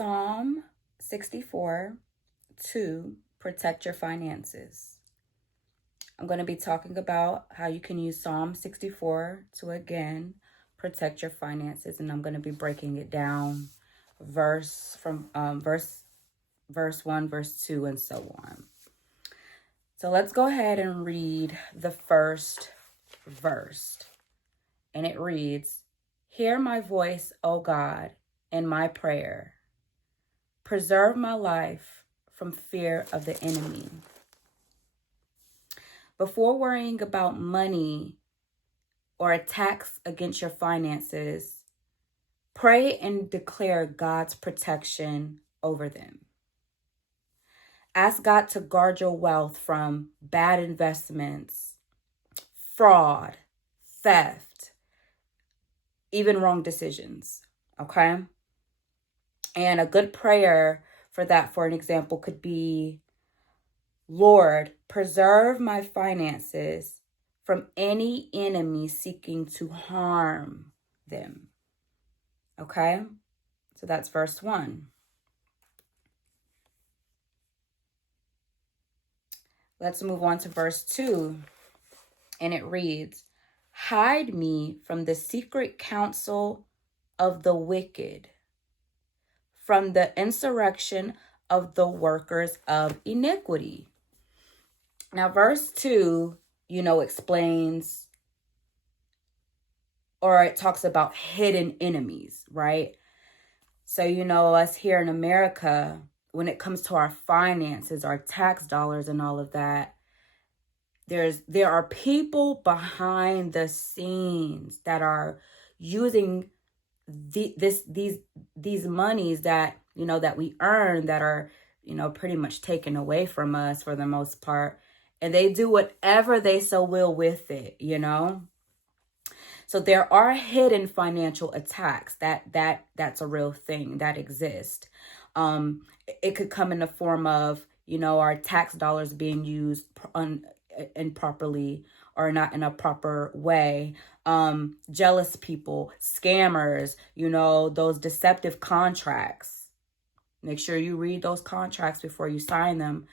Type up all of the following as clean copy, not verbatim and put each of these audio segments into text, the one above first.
Psalm 64 to protect your finances. I'm going to be talking about how you can use Psalm 64 to again protect your finances, and I'm going to be breaking it down verse 1, verse 2, and so on. So let's go ahead and read the first verse. And it reads, "Hear my voice, O God, in my prayer. Preserve my life from fear of the enemy." Before worrying about money or attacks against your finances, pray and declare God's protection over them. Ask God to guard your wealth from bad investments, fraud, theft, even wrong decisions, okay? And a good prayer for that, for an example, could be, "Lord, preserve my finances from any enemy seeking to harm them." Okay? So that's verse 1. Let's move on to verse 2. And it reads, "Hide me from the secret counsel of the wicked, from the insurrection of the workers of iniquity." Now, verse 2, explains, or it talks about hidden enemies, right? So, us here in America, when it comes to our finances, our tax dollars and all of that, there are people behind the scenes that are using these monies that, that we earn, that are, pretty much taken away from us for the most part. And they do whatever they so will with it, So there are hidden financial attacks that's a real thing that exists. It could come in the form of, our tax dollars being used improperly or not in a proper way. Jealous people, scammers, those deceptive contracts. Make sure you read those contracts before you sign them.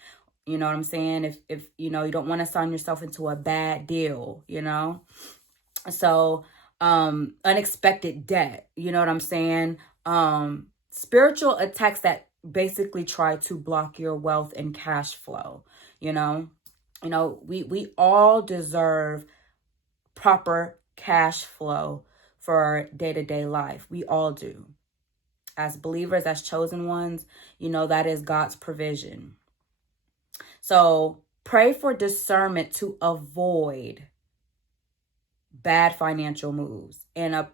You know what I'm saying? If you don't want to sign yourself into a bad deal, So, unexpected debt, you know what I'm saying? Spiritual attacks that basically try to block your wealth and cash flow, we all deserve proper cash flow for our day-to-day life. We all do. As believers, as chosen ones, that is God's provision. So pray for discernment to avoid bad financial moves. And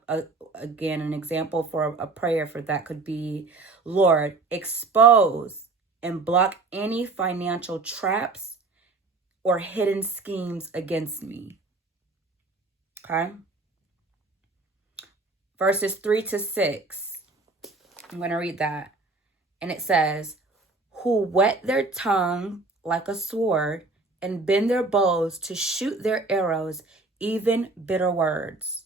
again, an example for a prayer for that could be, "Lord, expose and block any financial traps or hidden schemes against me." Okay? Verses 3-6. I'm going to read that. And it says, "Who whet their tongue like a sword and bend their bows to shoot their arrows, even bitter words,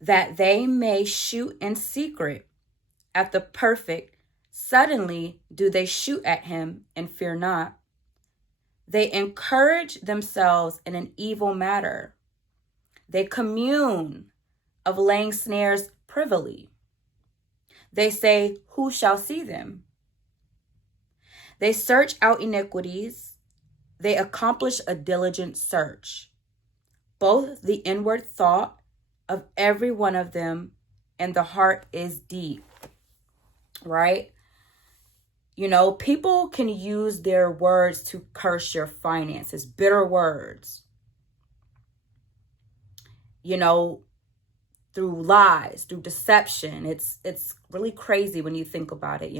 that they may shoot in secret at the perfect. Suddenly do they shoot at him and fear not. They encourage themselves in an evil matter. They commune of laying snares privily. They say, who shall see them? They search out iniquities. They accomplish a diligent search. Both the inward thought of every one of them and the heart is deep." Right? People can use their words to curse your finances, bitter words, through lies, through deception. It's really crazy when you think about it,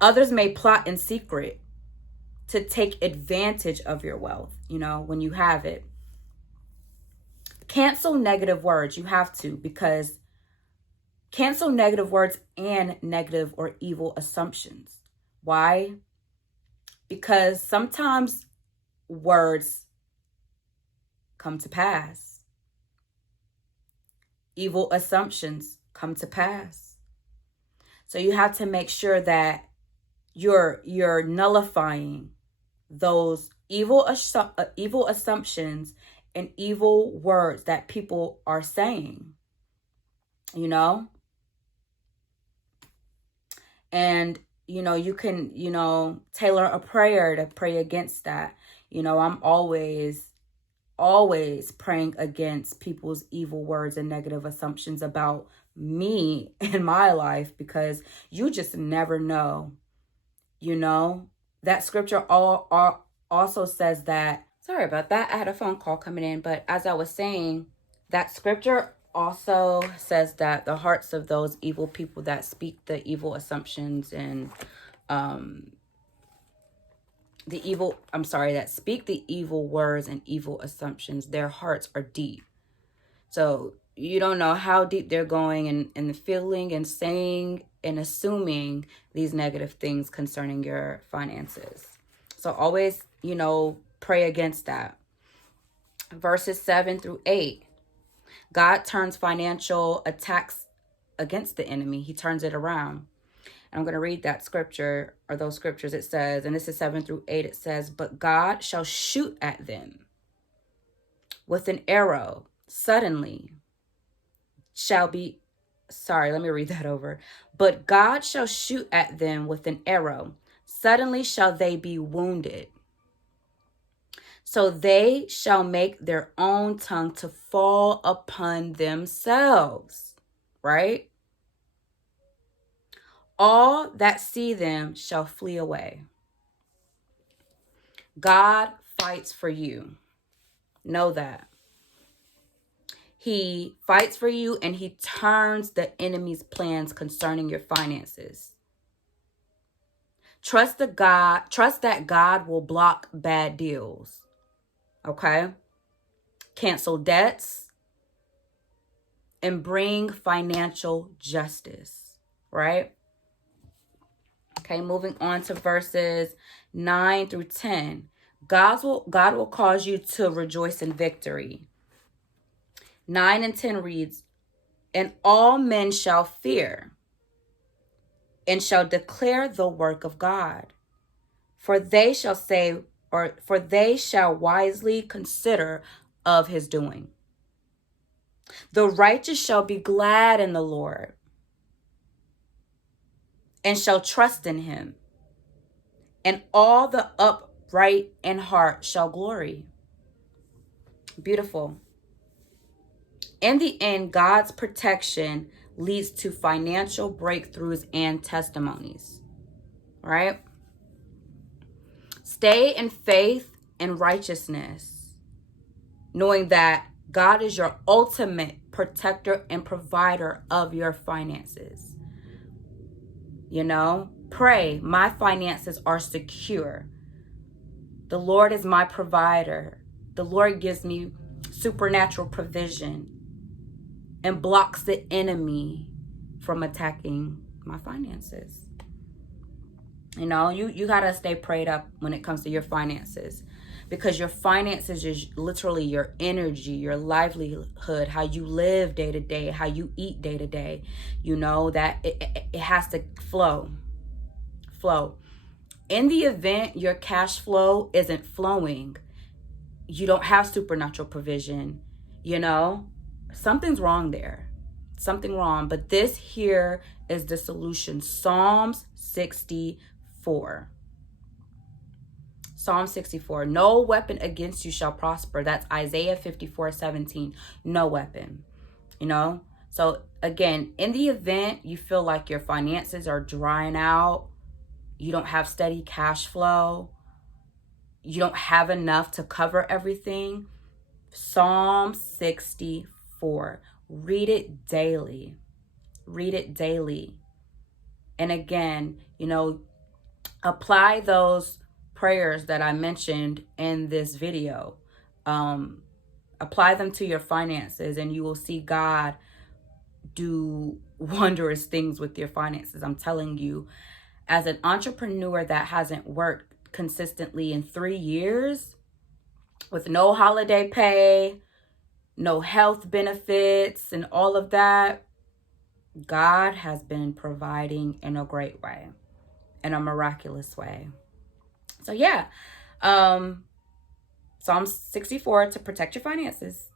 Others may plot in secret to take advantage of your wealth, when you have it. Cancel negative words. You have to, because cancel negative words and negative or evil assumptions. Why? Because sometimes words come to pass. Evil assumptions come to pass. So you have to make sure that you're nullifying those evil assumptions and evil words that people are saying, you know? And, you can, tailor a prayer to pray against that. I'm always praying against people's evil words and negative assumptions about me in my life, because you just never know. That scripture also says that, sorry about that, I had a phone call coming in, but as I was saying, that scripture also says that the hearts of those evil people that speak the evil assumptions and that speak the evil words and evil assumptions, their hearts are deep. So you don't know how deep they're going and feeling and saying and assuming these negative things concerning your finances. So always, pray against that. Verses 7-8. God turns financial attacks against the enemy. He turns it around. And I'm going to read that scripture, or those scriptures. It says, and this is 7-8, it says, but God shall shoot at them with an arrow suddenly. Let me read that over. But God shall shoot at them with an arrow. Suddenly shall they be wounded. So they shall make their own tongue to fall upon themselves. Right? All that see them shall flee away. God fights for you. Know that. He fights for you, and he turns the enemy's plans concerning your finances. Trust that God will block bad deals. Okay? Cancel debts and bring financial justice, right? Okay, moving on to verses 9-10. God will cause you to rejoice in victory. 9 and 10 reads, and all men shall fear and shall declare the work of God. For they shall wisely consider of his doing. The righteous shall be glad in the Lord and shall trust in him. And all the upright in heart shall glory. Beautiful. In the end, God's protection leads to financial breakthroughs and testimonies. Right? Stay in faith and righteousness, knowing that God is your ultimate protector and provider of your finances. Pray, my finances are secure. The Lord is my provider. The Lord gives me supernatural provision and blocks the enemy from attacking my finances. You got to stay prayed up when it comes to your finances, because your finances is literally your energy, your livelihood, how you live day to day, how you eat day to day. That it has to flow. In the event your cash flow isn't flowing, you don't have supernatural provision, something's wrong there. Something wrong. But this here is the solution. Psalms 64. Psalm 64. No weapon against you shall prosper. That's Isaiah 54:17. No weapon. So again, in the event you feel like your finances are drying out, you don't have steady cash flow, you don't have enough to cover everything, Psalm 64. Read it daily. And again, apply those prayers that I mentioned in this video. Apply them to your finances, and you will see God do wondrous things with your finances. I'm telling you, as an entrepreneur that hasn't worked consistently in 3 years, with no holiday pay, no health benefits, and all of that, God has been providing in a great way, in a miraculous way. So yeah, Psalm 64, to protect your finances.